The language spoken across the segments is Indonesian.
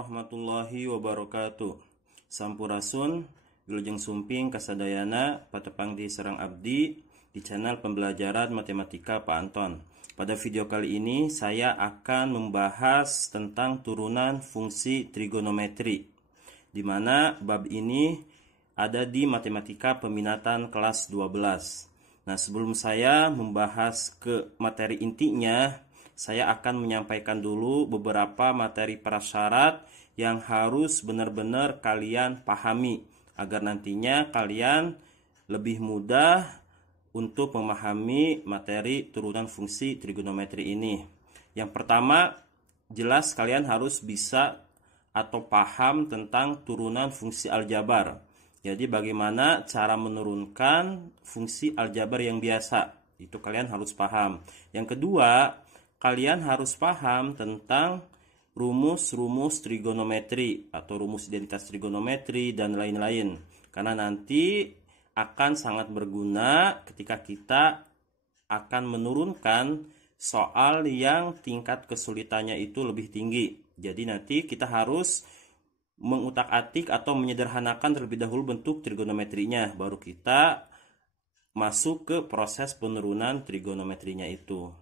warahmatullahi wabarakatuh. Sampurasun, Wilujeng Sumping Kasadayana, Patepang di Serang Abdi, di channel pembelajaran matematika Pak Anton. Pada video kali ini saya akan membahas tentang turunan fungsi trigonometri, di mana bab ini ada di matematika peminatan kelas 12. Nah, sebelum saya membahas ke materi intinya, saya akan menyampaikan dulu beberapa materi prasyarat yang harus benar-benar kalian pahami agar nantinya kalian lebih mudah untuk memahami materi turunan fungsi trigonometri ini. Yang pertama, jelas kalian harus bisa atau paham tentang turunan fungsi aljabar. Jadi bagaimana cara menurunkan fungsi aljabar yang biasa, itu kalian harus paham. Yang kedua, kalian harus paham tentang rumus-rumus trigonometri atau rumus identitas trigonometri dan lain-lain. Karena nanti akan sangat berguna ketika kita akan menurunkan soal yang tingkat kesulitannya itu lebih tinggi. Jadi nanti kita harus mengutak-atik atau menyederhanakan terlebih dahulu bentuk trigonometrinya, baru kita masuk ke proses penurunan trigonometrinya itu.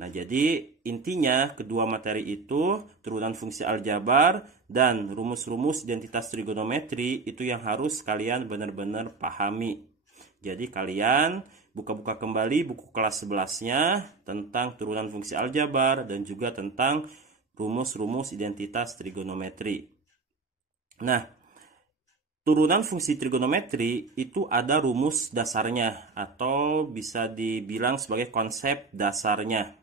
Nah, jadi intinya kedua materi itu, turunan fungsi aljabar dan rumus-rumus identitas trigonometri, itu yang harus kalian benar-benar pahami. Jadi kalian buka-buka kembali buku kelas 11-nya tentang turunan fungsi aljabar dan juga tentang rumus-rumus identitas trigonometri. Nah, turunan fungsi trigonometri itu ada rumus dasarnya atau bisa dibilang sebagai konsep dasarnya.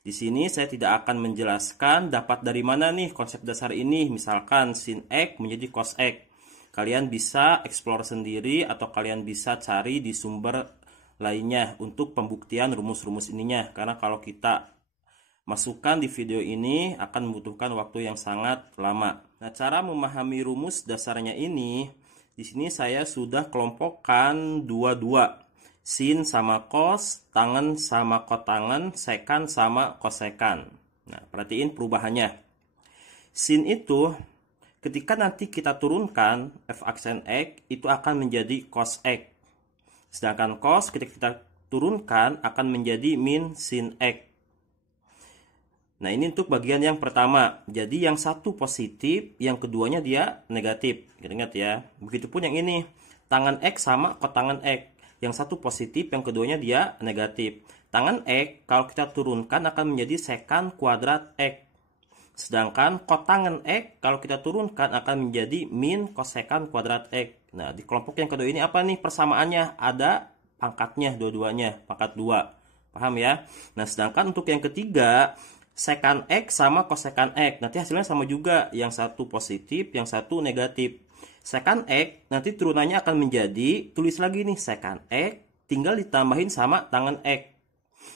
Di sini saya tidak akan menjelaskan dapat dari mana nih konsep dasar ini, misalkan sin X menjadi cos X. Kalian bisa explore sendiri atau kalian bisa cari di sumber lainnya untuk pembuktian rumus-rumus ininya. Karena kalau kita masukkan di video ini akan membutuhkan waktu yang sangat lama. Nah, cara memahami rumus dasarnya ini, di sini saya sudah kelompokkan dua-dua. Sin sama cos, tangen sama kotangen, sekan sama kosekan. Nah, perhatiin perubahannya. Sin itu ketika nanti kita turunkan f aksen X itu akan menjadi cos X. Sedangkan cos ketika kita turunkan akan menjadi min sin X. Nah, ini untuk bagian yang pertama. Jadi yang satu positif, yang keduanya dia negatif. Ingat ya. Begitupun yang ini. Tangan X sama kotangan X. Yang satu positif, yang keduanya dia negatif. Tangan X kalau kita turunkan akan menjadi sekan kuadrat X. Sedangkan kotangan X kalau kita turunkan akan menjadi min kosekan kuadrat X. Nah, di kelompok yang kedua ini apa nih persamaannya? Ada pangkatnya dua-duanya, pangkat 2. Paham ya? Nah, sedangkan untuk yang ketiga, sekan X sama kosekan X. Nanti hasilnya sama juga. Yang satu positif, yang satu negatif. Sekan X nanti turunannya akan menjadi, tulis lagi nih, sekan X tinggal ditambahin sama tangan X.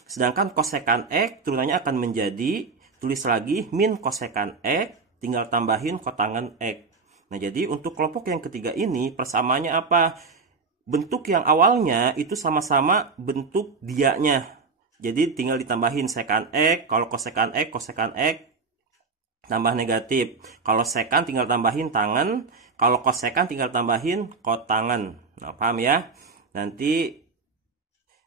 Sedangkan kosekan X turunannya akan menjadi, tulis lagi, min kosekan X tinggal tambahin kotangan X. Nah, jadi untuk kelompok yang ketiga ini persamaannya apa? Bentuk yang awalnya itu sama-sama bentuk dianya. Jadi tinggal ditambahin sekan X, kalau kosekan X tambah negatif. Kalau sekan tinggal tambahin tangan, kalau kosekan tinggal tambahin kotangan. Nah, paham ya? Nanti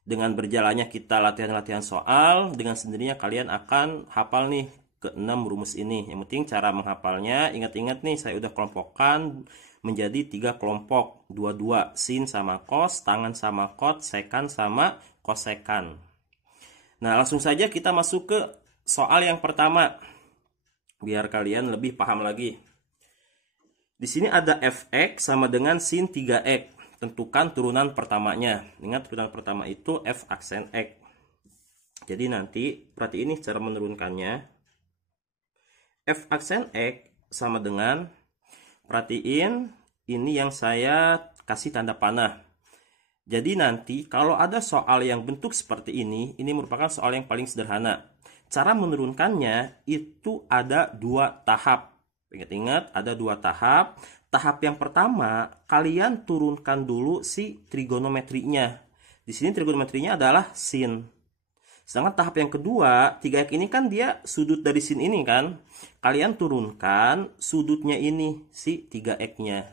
dengan berjalannya kita latihan-latihan soal, dengan sendirinya kalian akan hafal nih ke-6 rumus ini. Yang penting cara menghafalnya, ingat-ingat nih saya udah kelompokkan menjadi 3 kelompok. Dua-dua, sin sama cos, tangan sama kot, sekan sama kosekan. Nah, langsung saja kita masuk ke soal yang pertama, biar kalian lebih paham lagi. Di sini ada fx sama dengan sin 3x. Tentukan turunan pertamanya. Ingat turunan pertama itu f aksen x. Jadi nanti perhatiin ini cara menurunkannya. F aksen x sama dengan, perhatiin ini yang saya kasih tanda panah. Jadi nanti kalau ada soal yang bentuk seperti ini merupakan soal yang paling sederhana. Cara menurunkannya itu ada 2 tahap. Ingat-ingat ada 2 tahap. Tahap yang pertama, kalian turunkan dulu si trigonometrinya. Di sini trigonometrinya adalah sin. Sedangkan tahap yang kedua, 3x ini kan dia sudut dari sin ini kan. Kalian turunkan sudutnya ini, si 3x-nya.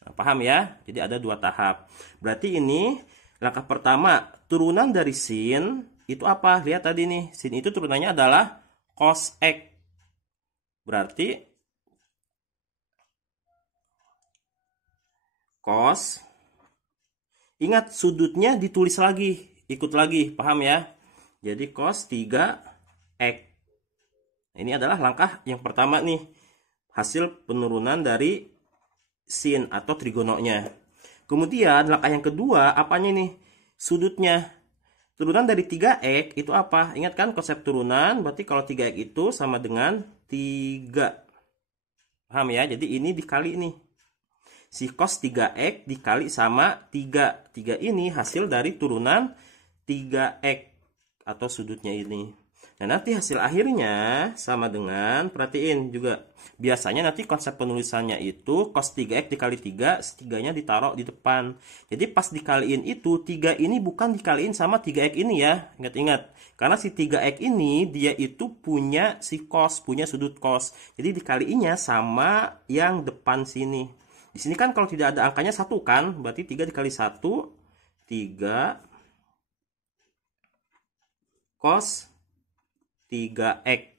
Nah, paham ya? Jadi ada dua tahap. Berarti ini langkah pertama, turunan dari sin itu apa? Lihat tadi nih, sin itu turunannya adalah cos x. Berarti cos, ingat sudutnya ditulis lagi, ikut lagi, paham ya? Jadi cos 3x. Ini adalah langkah yang pertama nih, hasil penurunan dari sin atau trigononya. Kemudian langkah yang kedua, apanya nih? Sudutnya. Turunan dari 3x itu apa? Ingat kan konsep turunan, berarti kalau 3x itu sama dengan 3. Paham ya? Jadi ini dikali nih. Si cos 3x dikali sama 3. 3 ini hasil dari turunan 3x atau sudutnya ini. Nah, nanti hasil akhirnya sama dengan, perhatiin juga, biasanya nanti konsep penulisannya itu cos 3x dikali 3, 3-nya ditaruh di depan. Jadi pas dikaliin itu, 3 ini bukan dikaliin sama 3x ini ya. Ingat-ingat. Karena si 3x ini, dia itu punya si cos, punya sudut cos. Jadi dikaliinnya sama yang depan sini. Di sini kan kalau tidak ada angkanya 1 kan, berarti 3 dikali 1, 3 cos 3x.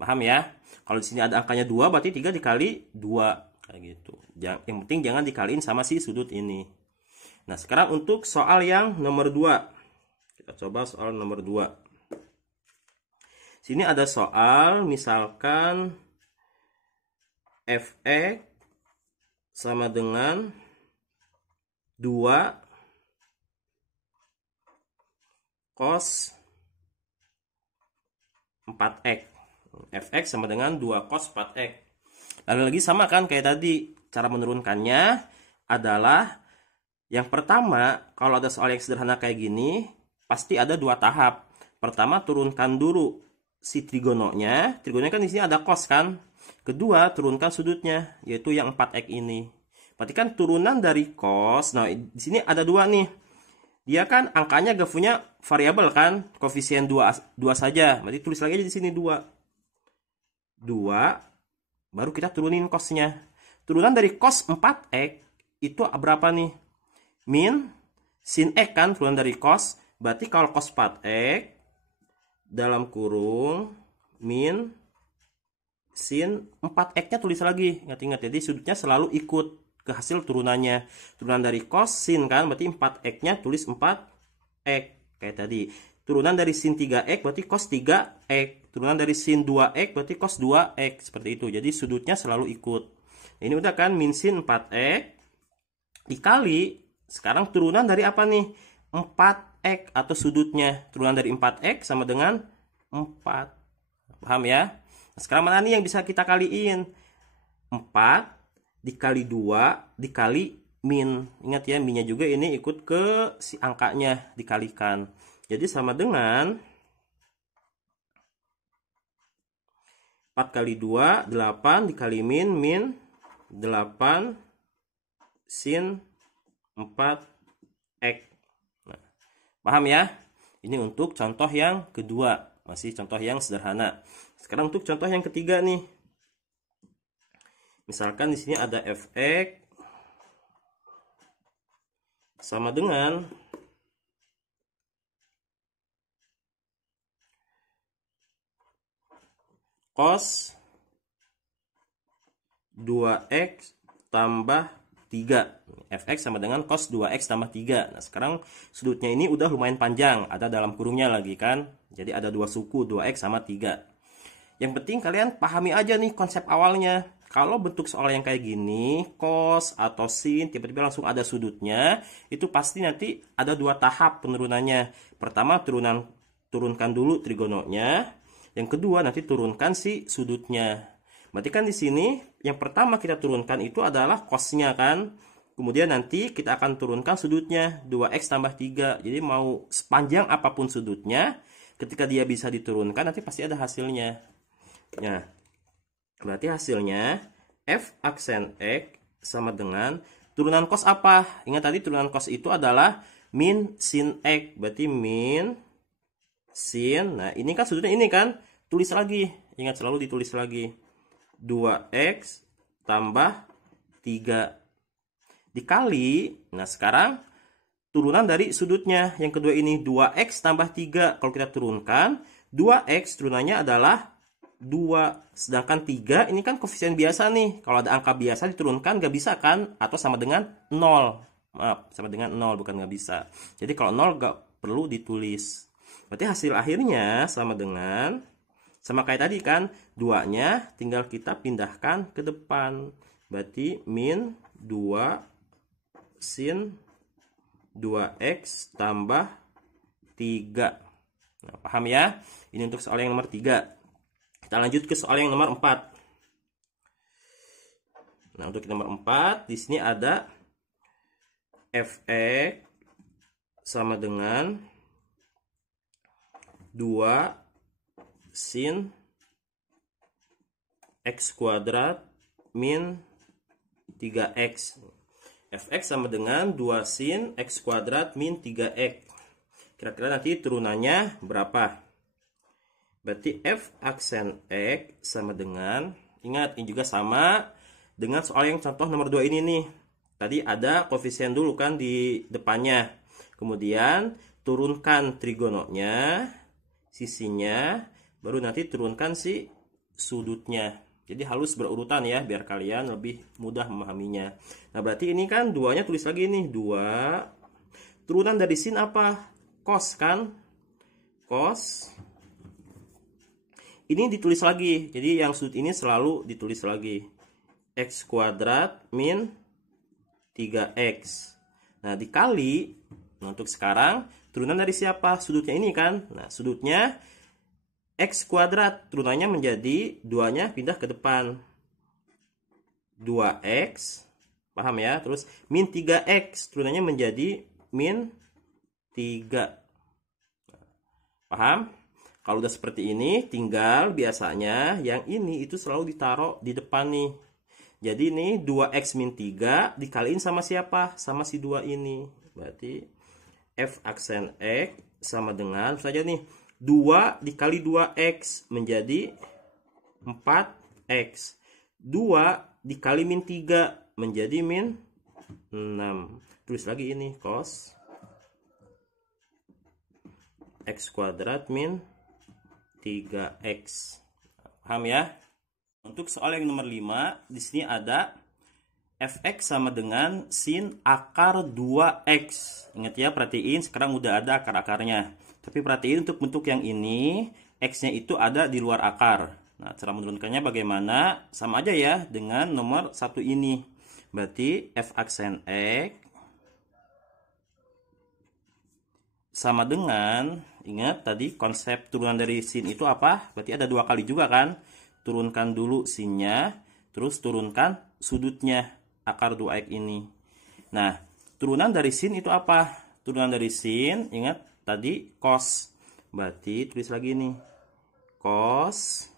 Paham ya? Kalau di sini ada angkanya 2, berarti 3 dikali 2. Kayak gitu. Yang penting jangan dikaliin sama si sudut ini. Nah, sekarang untuk soal yang nomor 2. Kita coba soal nomor 2. Sini ada soal, misalkan fx sama dengan 2 cos 4x. Fx sama dengan 2 cos 4x. Lalu lagi sama kan kayak tadi. Cara menurunkannya adalah yang pertama, kalau ada soal yang sederhana kayak gini, pasti ada dua tahap. Pertama, turunkan dulu si trigononya. Trigononya kan di sini ada cos kan. Kedua, turunkan sudutnya, yaitu yang 4x ini. Berarti kan turunan dari cos. Nah, di sini ada dua nih. Dia kan angkanya gak punya variabel kan, koefisien 2 saja. Berarti tulis lagi di sini 2. 2 baru kita turunin cosnya. Turunan dari cos 4x itu berapa nih? Min sin x kan turunan dari cos. Berarti kalau cos 4x dalam kurung min sin 4x-nya tulis lagi. Ingat-ingat, jadi sudutnya selalu ikut ke hasil turunannya. Turunan dari cos sin kan, berarti 4x-nya tulis 4x. Kayak tadi. Turunan dari sin 3x berarti cos 3x. Turunan dari sin 2x berarti cos 2x. Seperti itu. Jadi sudutnya selalu ikut. Nah, ini udah kan, min sin 4x dikali. Sekarang turunan dari apa nih? 4x atau sudutnya. Turunan dari 4x sama dengan 4. Paham ya? Nah, sekarang mana nih yang bisa kita kaliin? 4 dikali 2 dikali min. Ingat ya, minnya juga ini ikut ke si angkanya dikalikan. Jadi sama dengan 4 kali 2, 8 dikali min 8 sin 4x. Nah, paham ya? Ini untuk contoh yang kedua. Masih contoh yang sederhana. Sekarang untuk contoh yang ketiga nih. Misalkan di sini ada fx sama dengan cos 2x tambah 3. Fx sama dengan cos 2x tambah 3. Nah, sekarang sudutnya ini udah lumayan panjang. Ada dalam kurungnya lagi kan. Jadi ada dua suku, 2x sama 3. Yang penting kalian pahami aja nih konsep awalnya. Kalau bentuk soal yang kayak gini, cos atau sin, tiba-tiba langsung ada sudutnya, itu pasti nanti ada dua tahap penurunannya. Pertama, turunkan dulu trigononya. Yang kedua, nanti turunkan si sudutnya. Berarti kan di sini, yang pertama kita turunkan itu adalah cosnya kan. Kemudian nanti kita akan turunkan sudutnya, 2x tambah 3. Jadi mau sepanjang apapun sudutnya, ketika dia bisa diturunkan, nanti pasti ada hasilnya. Nah, berarti hasilnya f aksen x sama dengan turunan cos apa? Ingat tadi turunan cos itu adalah min sin x. Berarti min sin. Nah, ini kan sudutnya ini kan. Tulis lagi. Ingat selalu ditulis lagi. 2x tambah 3 dikali. Nah, sekarang turunan dari sudutnya. Yang kedua ini 2x tambah 3. Kalau kita turunkan, 2x turunannya adalah 2. Sedangkan 3 ini kan koefisien biasa nih. Kalau ada angka biasa diturunkan nggak bisa kan? Atau sama dengan 0. Maaf, sama dengan 0, bukan nggak bisa. Jadi kalau 0 nggak perlu ditulis. Berarti hasil akhirnya sama dengan, sama kayak tadi kan, 2-nya tinggal kita pindahkan ke depan. Berarti min 2 sin 2x tambah 3. Nah, paham ya? Ini untuk soal yang nomor 3. Kita lanjut ke soal yang nomor 4. Nah, untuk nomor 4, di sini ada fx sama dengan 2 sin x kuadrat min 3x. Fx sama dengan 2 sin x kuadrat min 3x. Kira-kira nanti turunannya berapa? Berarti f aksen x sama dengan, ingat ini juga sama dengan soal yang contoh nomor 2 ini nih. Tadi ada koefisien dulu kan di depannya. Kemudian turunkan trigononya, sisinya, baru nanti turunkan si sudutnya. Jadi halus berurutan ya, biar kalian lebih mudah memahaminya. Nah, berarti ini kan 2-nya tulis lagi nih. 2. Turunan dari sin apa? Cos kan? Cos. Ini ditulis lagi. Jadi yang sudut ini selalu ditulis lagi. X kuadrat min 3x. Nah, dikali. Nah, untuk sekarang turunan dari siapa? Sudutnya ini kan? Nah, sudutnya x kuadrat, turunannya menjadi 2-nya pindah ke depan. 2x, paham ya? Terus min 3x, turunannya menjadi min 3. Paham? Kalau udah seperti ini, tinggal biasanya yang ini itu selalu ditaruh di depan nih. Jadi ini 2x min 3 dikaliin sama siapa? Sama si 2 ini. Berarti f aksen x sama dengan, saja nih, 2 dikali 2x menjadi 4x. 2 dikali min 3 menjadi min 6. Tulis lagi ini, cos x kuadrat min 3x. Paham ya? Untuk soal yang nomor 5, di sini ada fx sama dengan sin akar 2x. Ingat ya, perhatiin sekarang udah ada akar-akarnya. Tapi perhatiin untuk bentuk yang ini, x-nya itu ada di luar akar. Nah, cara menurunkannya bagaimana? Sama aja ya dengan nomor 1 ini. Berarti f aksen x sama dengan, ingat tadi konsep turunan dari sin itu apa? Berarti ada 2 kali juga kan? Turunkan dulu sinnya, terus turunkan sudutnya, akar 2x ini. Nah, turunan dari sin itu apa? Turunan dari sin, ingat tadi cos. Berarti tulis lagi nih. Cos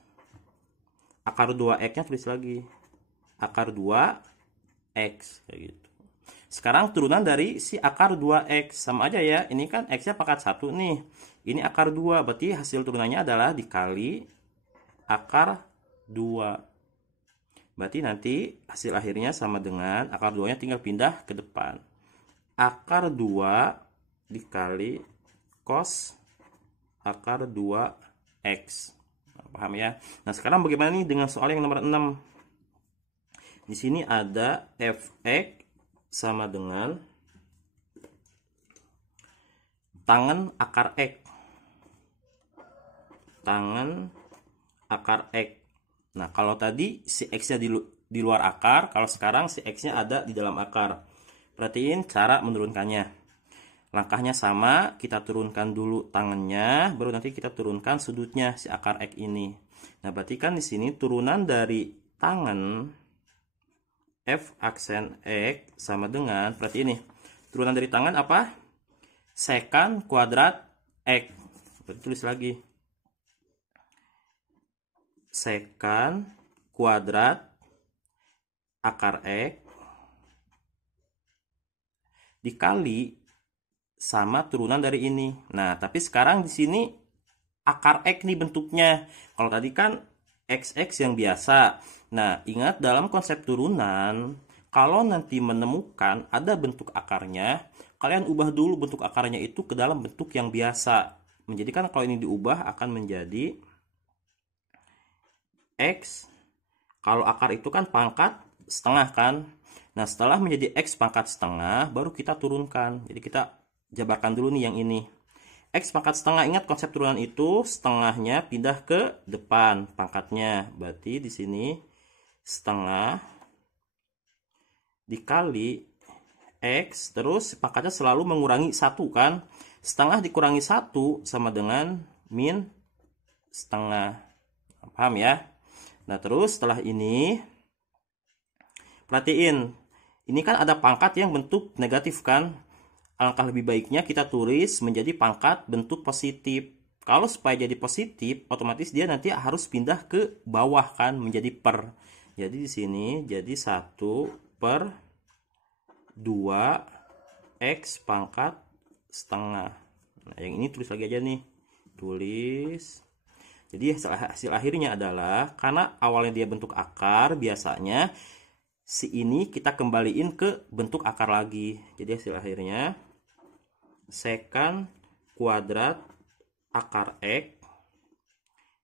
akar 2x-nya tulis lagi. Akar 2x kayak gitu. Sekarang turunan dari si akar 2x sama aja ya. Ini kan x-nya pangkat 1 nih. Ini akar 2, berarti hasil turunannya adalah dikali akar 2. Berarti nanti hasil akhirnya sama dengan akar 2-nya tinggal pindah ke depan. Akar 2 dikali cos akar 2x. Nah, paham ya? Nah, sekarang bagaimana nih dengan soal yang nomor 6? Di sini ada fx sama dengan tangen akar x. Tangen akar x. Nah, kalau tadi si x-nya di luar akar, kalau sekarang si x-nya ada di dalam akar. Perhatiin cara menurunkannya. Langkahnya sama, kita turunkan dulu tangannya, baru nanti kita turunkan sudutnya si akar x ini. Nah, berarti kan di sini turunan dari tangan f aksen x sama dengan, berarti ini turunan dari tangan apa? Sekan kuadrat x. Berarti tulis lagi. Sekan kuadrat akar x dikali sama turunan dari ini. Nah, tapi sekarang di sini akar X nih bentuknya. Kalau tadi kan XX yang biasa. Nah, ingat dalam konsep turunan, kalau nanti menemukan ada bentuk akarnya, kalian ubah dulu bentuk akarnya itu ke dalam bentuk yang biasa. Menjadikan kalau ini diubah akan menjadi X. Kalau akar itu kan pangkat setengah kan. Nah, setelah menjadi X pangkat setengah, baru kita turunkan. Jadi kita jabarkan dulu nih yang ini. X pangkat setengah, ingat konsep turunan itu setengahnya pindah ke depan pangkatnya. Berarti di sini setengah dikali X, terus pangkatnya selalu mengurangi 1 kan. Setengah dikurangi 1 sama dengan min setengah. Paham ya? Nah, terus setelah ini perhatiin, ini kan ada pangkat yang bentuk negatif kan. Alangkah lebih baiknya kita tulis menjadi pangkat bentuk positif. Kalau supaya jadi positif, otomatis dia nanti harus pindah ke bawah kan, menjadi per. Jadi di sini jadi 1/2 X pangkat setengah. Nah, yang ini tulis lagi aja nih. Tulis. Jadi hasil akhirnya adalah, karena awalnya dia bentuk akar, biasanya si ini kita kembaliin ke bentuk akar lagi. Jadi hasil akhirnya sekant kuadrat akar X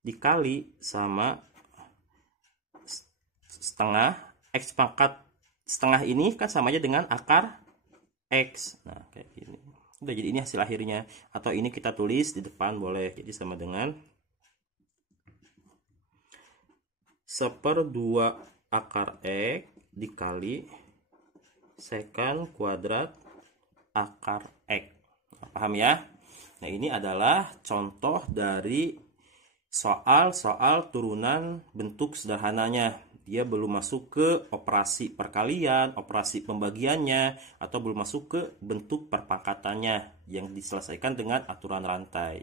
dikali sama setengah X pangkat setengah ini kan samanya dengan akar X. Nah, kayak gini. Udah, jadi ini hasil akhirnya. Atau ini kita tulis di depan boleh. Jadi sama dengan 1/2 akar X dikali sekant kuadrat akar X. Nah, paham ya? Nah, ini adalah contoh dari soal-soal turunan bentuk sederhananya. Dia belum masuk ke operasi perkalian, operasi pembagiannya, atau belum masuk ke bentuk perpangkatannya yang diselesaikan dengan aturan rantai.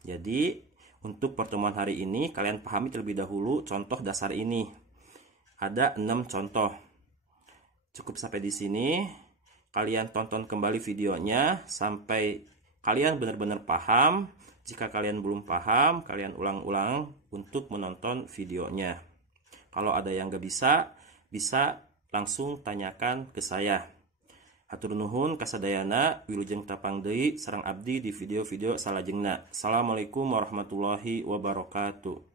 Jadi untuk pertemuan hari ini, kalian pahami terlebih dahulu contoh dasar ini. Ada 6 contoh. Cukup sampai di sini. Kalian tonton kembali videonya sampai kalian benar-benar paham. Jika kalian belum paham, kalian ulang-ulang untuk menonton videonya. Kalau ada yang gak bisa langsung tanyakan ke saya. Hatur nuhun kasadayana, wilujeng tapang deui sareng abdi di video-video salajengna. Assalamualaikum warahmatullahi wabarakatuh.